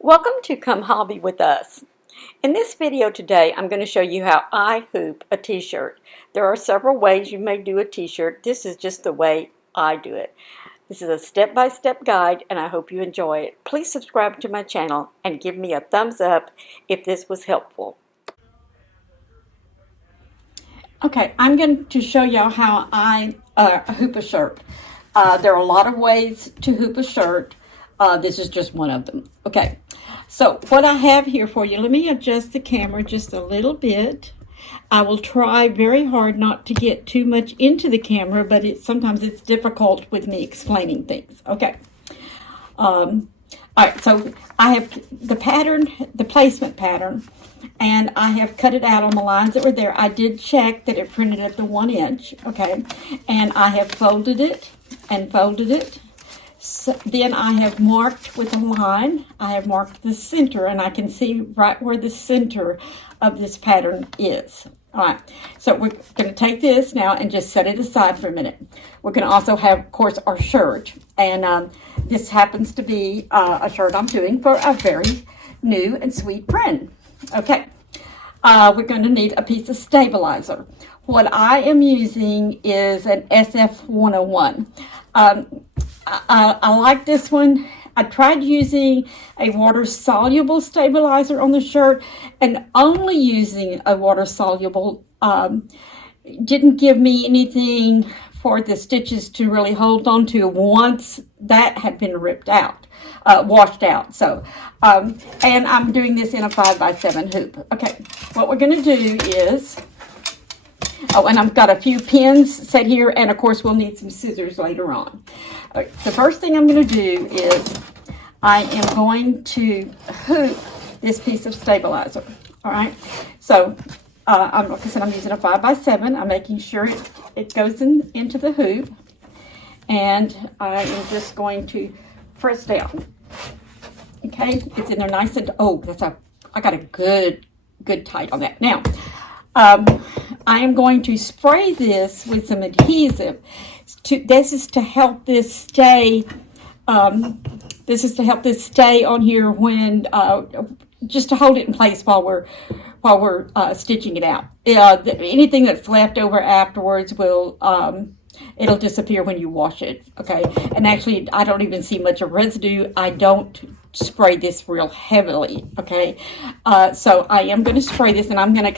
Welcome to Come Hobby with Us. In this video today, I'm going to show you how I hoop a t-shirt. There are several ways you may do a t-shirt. This is just the way I do it. This is a step-by-step guide, and I hope you enjoy it. Please subscribe to my channel and give me a thumbs up if this was helpful. Okay, I'm going to show you how I hoop a shirt. There are a lot of ways to hoop a shirt. This is just one of them. Okay, so what I have here for you, let me adjust the camera just a little bit. I will try very hard not to get too much into the camera, but sometimes it's difficult with me explaining things. Okay. All right, so I have the pattern, the placement pattern, and I have cut it out on the lines that were there. I did check that it printed at the 1 inch, okay, and I have folded it and folded it. So then I have marked with a line, I have marked the center, and I can see right where the center of this pattern is. All right, so we're going to take this now and just set it aside for a minute. We're going to also have, of course, our shirt, and this happens to be a shirt I'm doing for a very new and sweet friend. Okay, we're going to need a piece of stabilizer. What I am using is an SF101. I like this one. I tried using a water-soluble stabilizer on the shirt, and only using a water-soluble didn't give me anything for the stitches to really hold on to once that had been ripped out, washed out. So, and I'm doing this in a 5x7 hoop. Okay, what we're going to do is, oh, and I've got a few pins set here, and of course we'll need some scissors later on. Right, the first thing I'm going to do is I am going to hoop this piece of stabilizer. All right, so like I said, I'm using a 5x7. I'm making sure it goes into the hoop, and I am just going to press down. Okay, it's in there nice and I got a good tight on that. Now, I am going to spray this with some adhesive. This is to help this stay. This is to help this stay on here when just to hold it in place while we're stitching it out. Anything that's left over afterwards will it'll disappear when you wash it. Okay, and actually I don't even see much of residue. I don't spray this real heavily. Okay, so I am going to spray this, and I'm going to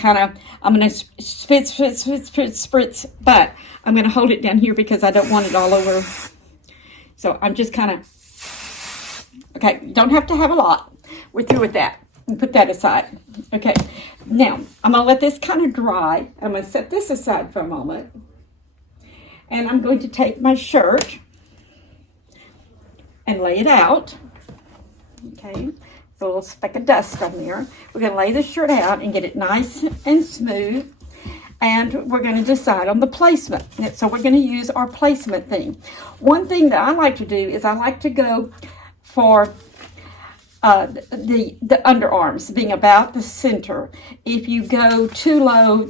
spritz, but I'm going to hold it down here because I don't want it all over. So I'm just kind of, okay, you don't have to have a lot. We're through with that. And put that aside. Okay, now I'm going to let this kind of dry. I'm going to set this aside for a moment. And I'm going to take my shirt and lay it out. Okay, a little speck of dust on there. We're going to lay the shirt out and get it nice and smooth. And we're going to decide on the placement. So we're going to use our placement thing. One thing that I like to do is I like to go for the underarms being about the center. If you go too low,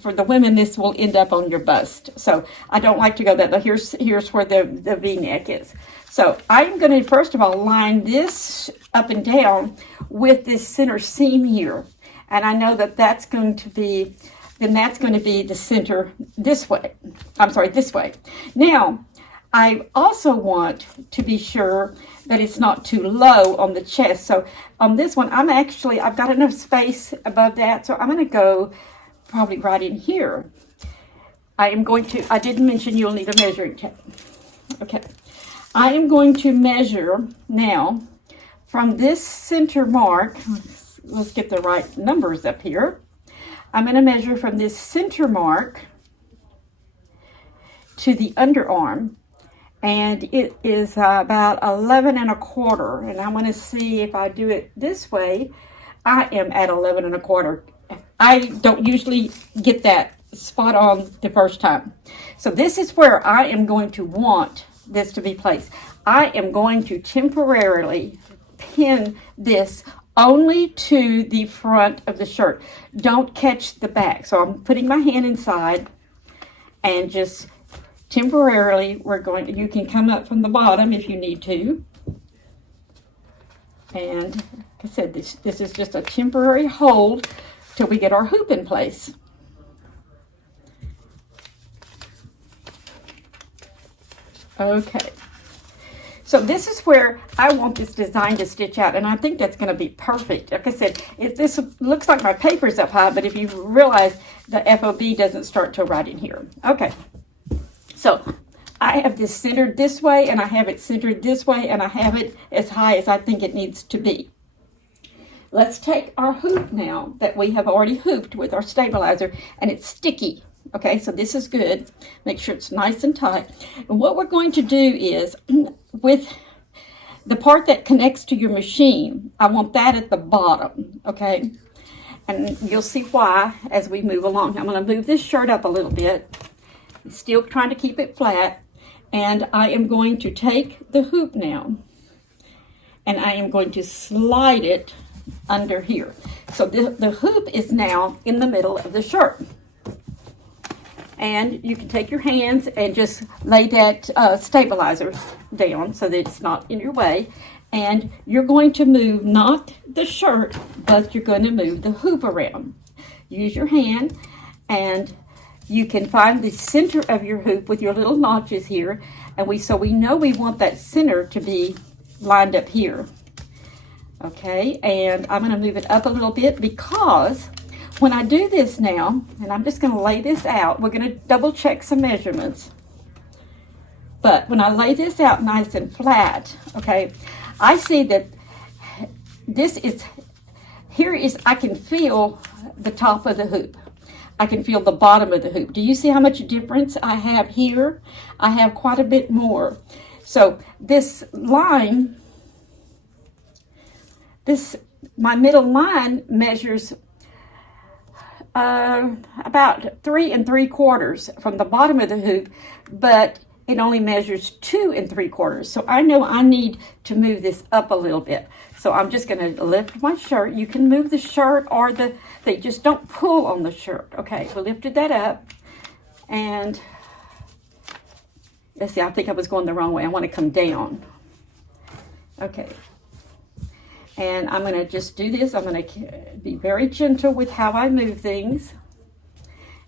for the women, this will end up on your bust. So I don't like to go that low. Here's where the V-neck is. So I'm going to, first of all, line this up and down with this center seam here. And I know that that's going to be the center this way. I'm sorry, this way. Now, I also want to be sure that it's not too low on the chest. So on this one, I've got enough space above that. So I'm going to go probably right in here. I didn't mention you'll need a measuring tape. Okay. I am going to measure now from this center mark. Let's get the right numbers up here. I'm going to measure from this center mark to the underarm, and it is about 11 1/4. And I'm going to see if I do it this way. I am at 11 1/4. I don't usually get that spot on the first time. So this is where I am going to want this to be placed. I am going to temporarily pin this only to the front of the shirt. Don't catch the back. So I'm putting my hand inside and just temporarily you can come up from the bottom if you need to. And like I said, this is just a temporary hold till we get our hoop in place. Okay. So this is where I want this design to stitch out, and I think that's going to be perfect. Like I said, this looks like my paper's up high, but if you realize the FOB doesn't start till right in here. Okay, so I have this centered this way, and I have it centered this way, and I have it as high as I think it needs to be. Let's take our hoop now that we have already hooped with our stabilizer, and it's sticky. Okay, so this is good. Make sure it's nice and tight. And what we're going to do is, with the part that connects to your machine, I want that at the bottom, okay? And you'll see why as we move along. I'm going to move this shirt up a little bit. Still trying to keep it flat. And I am going to take the hoop now, and I am going to slide it under here. So the hoop is now in the middle of the shirt. And you can take your hands and just lay that stabilizer down so that it's not in your way. And you're going to move not the shirt, but you're going to move the hoop around. Use your hand, and you can find the center of your hoop with your little notches here. And so we know we want that center to be lined up here. Okay, and I'm going to move it up a little bit because when I do this now, and I'm just going to lay this out, we're going to double check some measurements. But when I lay this out nice and flat, okay, I see that I can feel the top of the hoop. I can feel the bottom of the hoop. Do you see how much difference I have here? I have quite a bit more. So this line, my middle line measures about 3 3/4 from the bottom of the hoop, but it only measures 2 3/4. So I know I need to move this up a little bit. So I'm just going to lift my shirt. You can move the shirt or they just don't pull on the shirt. Okay, we lifted that up. And let's see, I think I was going the wrong way. I want to come down. Okay. And I'm going to just do this. I'm going to be very gentle with how I move things.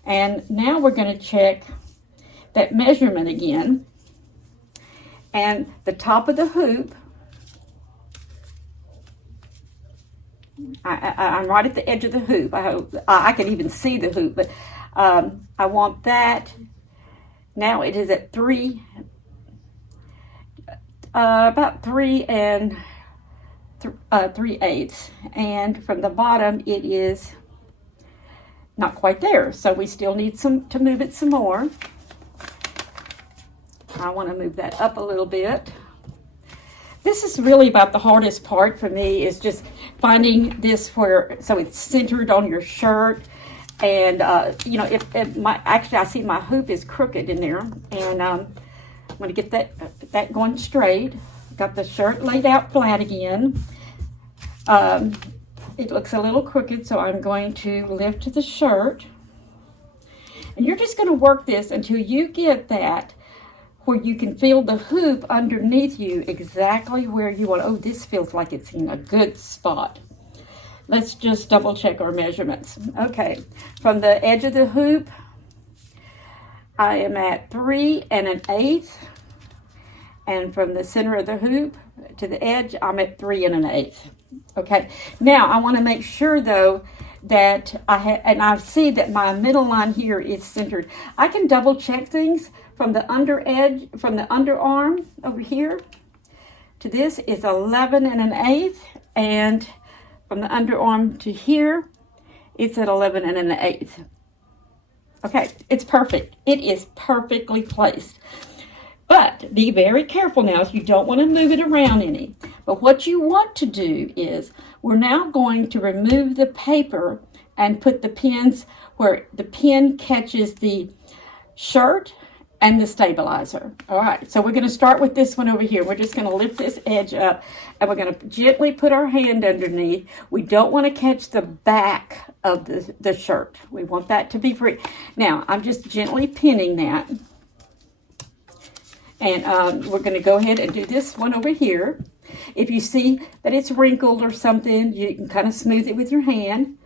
And now we're going to check that measurement again. And the top of the hoop, I'm right at the edge of the hoop. I can even see the hoop, but I want that. Now it is at about 3 3/8, and from the bottom it is not quite there, so we still need to move it some more. I want to move that up a little bit. This is really about the hardest part for me, is just finding this so it's centered on your shirt. And you know, actually I see my hoop is crooked in there, and I'm going to get that going straight. Got the shirt laid out flat again. It looks a little crooked, so I'm going to lift the shirt. And you're just going to work this until you get that where you can feel the hoop underneath you exactly where you want. Oh, this feels like it's in a good spot. Let's just double check our measurements. Okay, from the edge of the hoop, I am at 3 1/8. And from the center of the hoop to the edge, I'm at 3 1/8. Okay, now I want to make sure though that I see that my middle line here is centered. I can double check things from the underarm over here to this is 11 1/8, and from the underarm to here, it's at 11 1/8. Okay, it's perfect. It is perfectly placed. But be very careful now, if you don't want to move it around any. But what you want to do is, we're now going to remove the paper and put the pins where the pin catches the shirt and the stabilizer. All right, so we're going to start with this one over here. We're just going to lift this edge up, and we're going to gently put our hand underneath. We don't want to catch the back of the shirt. We want that to be free. Now, I'm just gently pinning that. And we're going to go ahead and do this one over here. If you see that it's wrinkled or something, you can kind of smooth it with your hand.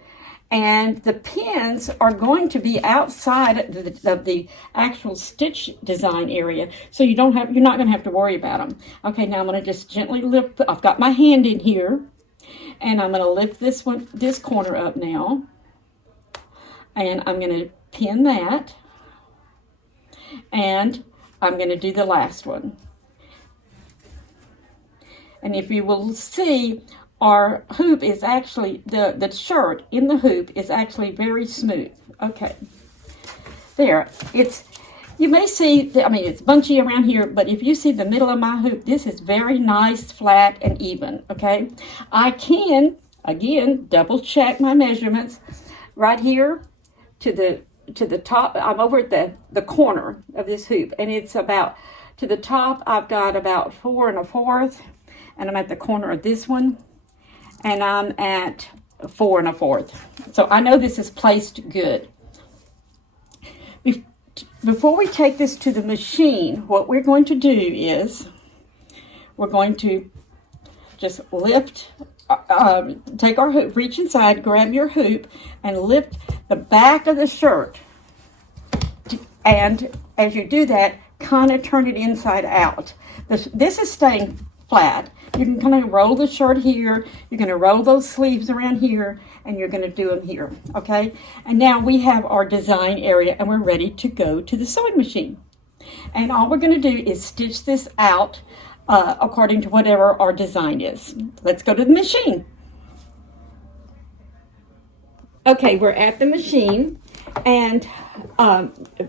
And the pins are going to be outside of the actual stitch design area, so you're not going to have to worry about them. Okay, now I'm going to just gently lift. I've got my hand in here, and I'm going to lift this corner up now, and I'm going to pin that, and I'm going to do the last one. And if you will see, our hoop is actually, the shirt in the hoop is actually very smooth. Okay, there, you may see, I mean, it's bunchy around here, but if you see the middle of my hoop, this is very nice, flat, and even, okay? I can, again, double check my measurements. Right here to the top, I'm over at the corner of this hoop, and it's about, to the top, I've got about 4 1/4, and I'm at the corner of this one, and I'm at 4 1/4. So I know this is placed good. Before we take this to the machine, what we're going to do is we're going to just lift, take our hoop, reach inside, grab your hoop, and lift the back of the shirt. And as you do that, kind of turn it inside out. This is staying flat. You can kind of roll the shirt here. You're going to roll those sleeves around here, and you're going to do them here, okay? And now we have our design area, and we're ready to go to the sewing machine. And all we're going to do is stitch this out according to whatever our design is. Let's go to the machine. Okay, we're at the machine, and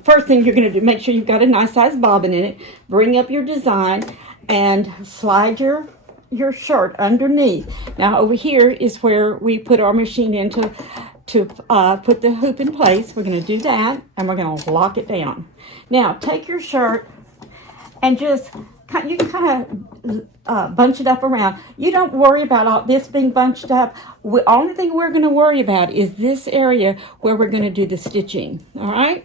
first thing you're going to do, make sure you've got a nice size bobbin in it. Bring up your design and slide your shirt underneath. Now over here is where we put our machine in to put the hoop in place. We're going to do that, and we're going to lock it down. Now take your shirt and just, you can kind of bunch it up around. You don't worry about all this being bunched up. The only thing we're going to worry about is this area where we're going to do the stitching. All right?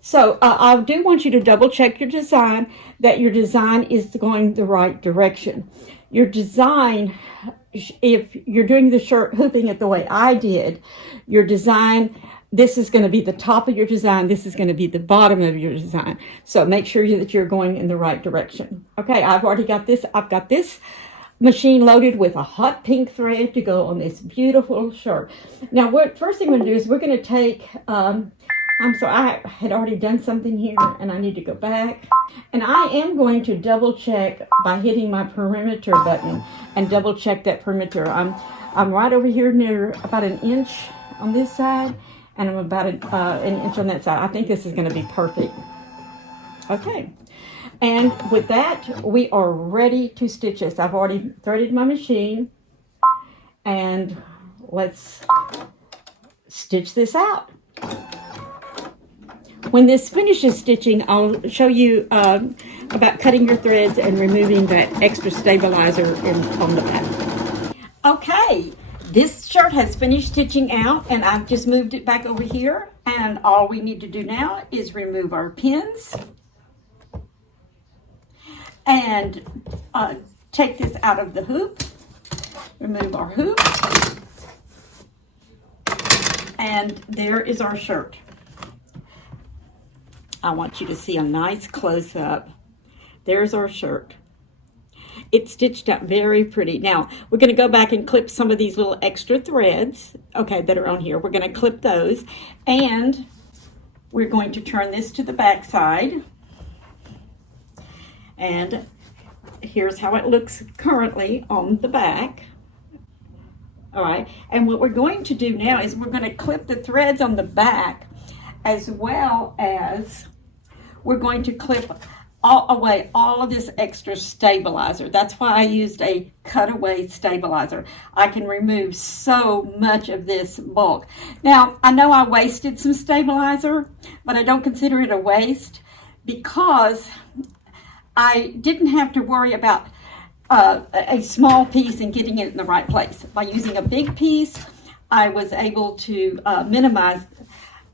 So I do want you to double check your design, that your design is going the right direction. Your design, if you're doing the shirt hooping it the way I did, your design, this is going to be the top of your design, this is going to be the bottom of your design. So make sure that you're going in the right direction. Okay, I've already got this. I've got this machine loaded with a hot pink thread to go on this beautiful shirt. Now, first thing we're going to do is we're going to take, I had already done something here, and I need to go back. And I am going to double check by hitting my perimeter button and double check that perimeter. I'm right over here near about 1 inch on this side, and I'm about 1 inch on that side. I think this is going to be perfect. Okay. And with that, we are ready to stitch this. I've already threaded my machine, and let's stitch this out. When this finishes stitching, I'll show you about cutting your threads and removing that extra stabilizer on the back. Okay, this shirt has finished stitching out, and I've just moved it back over here. And all we need to do now is remove our pins and take this out of the hoop. Remove our hoop. And there is our shirt. I want you to see a nice close-up. There's our shirt. It's stitched out very pretty. Now, we're going to go back and clip some of these little extra threads, okay, that are on here. We're going to clip those, and we're going to turn this to the back side. And here's how it looks currently on the back. All right, and what we're going to do now is we're going to clip the threads on the back, as well as we're going to clip away all of this extra stabilizer. That's why I used a cutaway stabilizer. I can remove so much of this bulk. Now, I know I wasted some stabilizer, but I don't consider it a waste because I didn't have to worry about a small piece and getting it in the right place. By using a big piece, I was able to minimize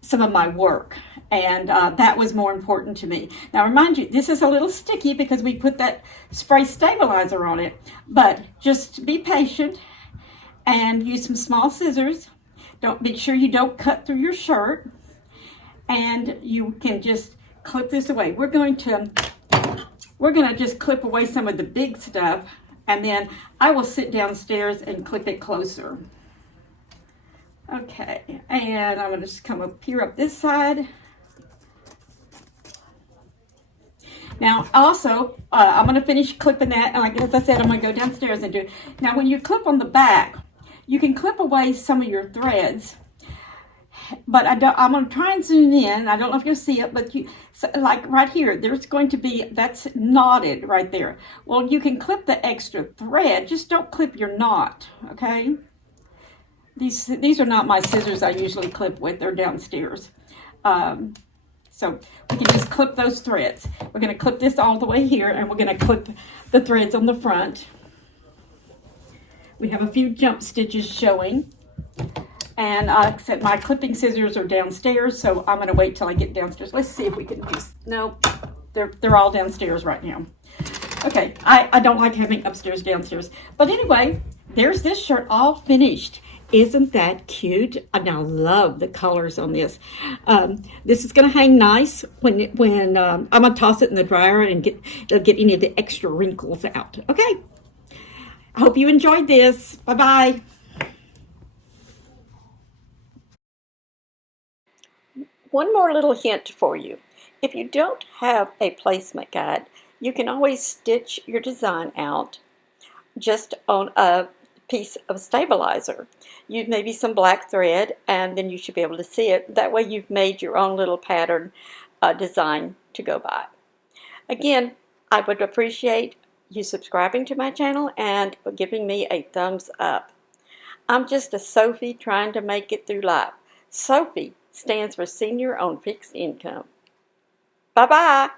some of my work. And that was more important to me. Now remind you, this is a little sticky because we put that spray stabilizer on it, but just be patient and use some small scissors. Don't make sure you don't cut through your shirt, and you can just clip this away. We're going to just clip away some of the big stuff, and then I will sit downstairs and clip it closer. Okay, and I'm going to just come up here up this side. Now, also, I'm going to finish clipping that, and as I said, I'm going to go downstairs and do it. Now, when you clip on the back, you can clip away some of your threads, but I'm going to try and zoom in. I don't know if you'll see it, but like right here, there's going to be, that's knotted right there. Well, you can clip the extra thread, just don't clip your knot, okay? These are not my scissors I usually clip with, they're downstairs. So we can just clip those threads. We're going to clip this all the way here, and we're going to clip the threads on the front. We have a few jump stitches showing. And except my clipping scissors are downstairs, so I'm going to wait till I get downstairs. Let's see if we can use, no, they're all downstairs right now. Okay, I don't like having upstairs, downstairs. But anyway, there's this shirt all finished. Isn't that cute? I now love the colors on this. This is going to hang nice when I'm going to toss it in the dryer and it'll get any of the extra wrinkles out. Okay. I hope you enjoyed this. Bye-bye. One more little hint for you. If you don't have a placement guide, you can always stitch your design out just on a piece of stabilizer. Use maybe some black thread, and then you should be able to see it. That way you've made your own little pattern design to go by. Again, I would appreciate you subscribing to my channel and giving me a thumbs up. I'm just a Sophie trying to make it through life. Sophie stands for Senior on Fixed Income. Bye-bye.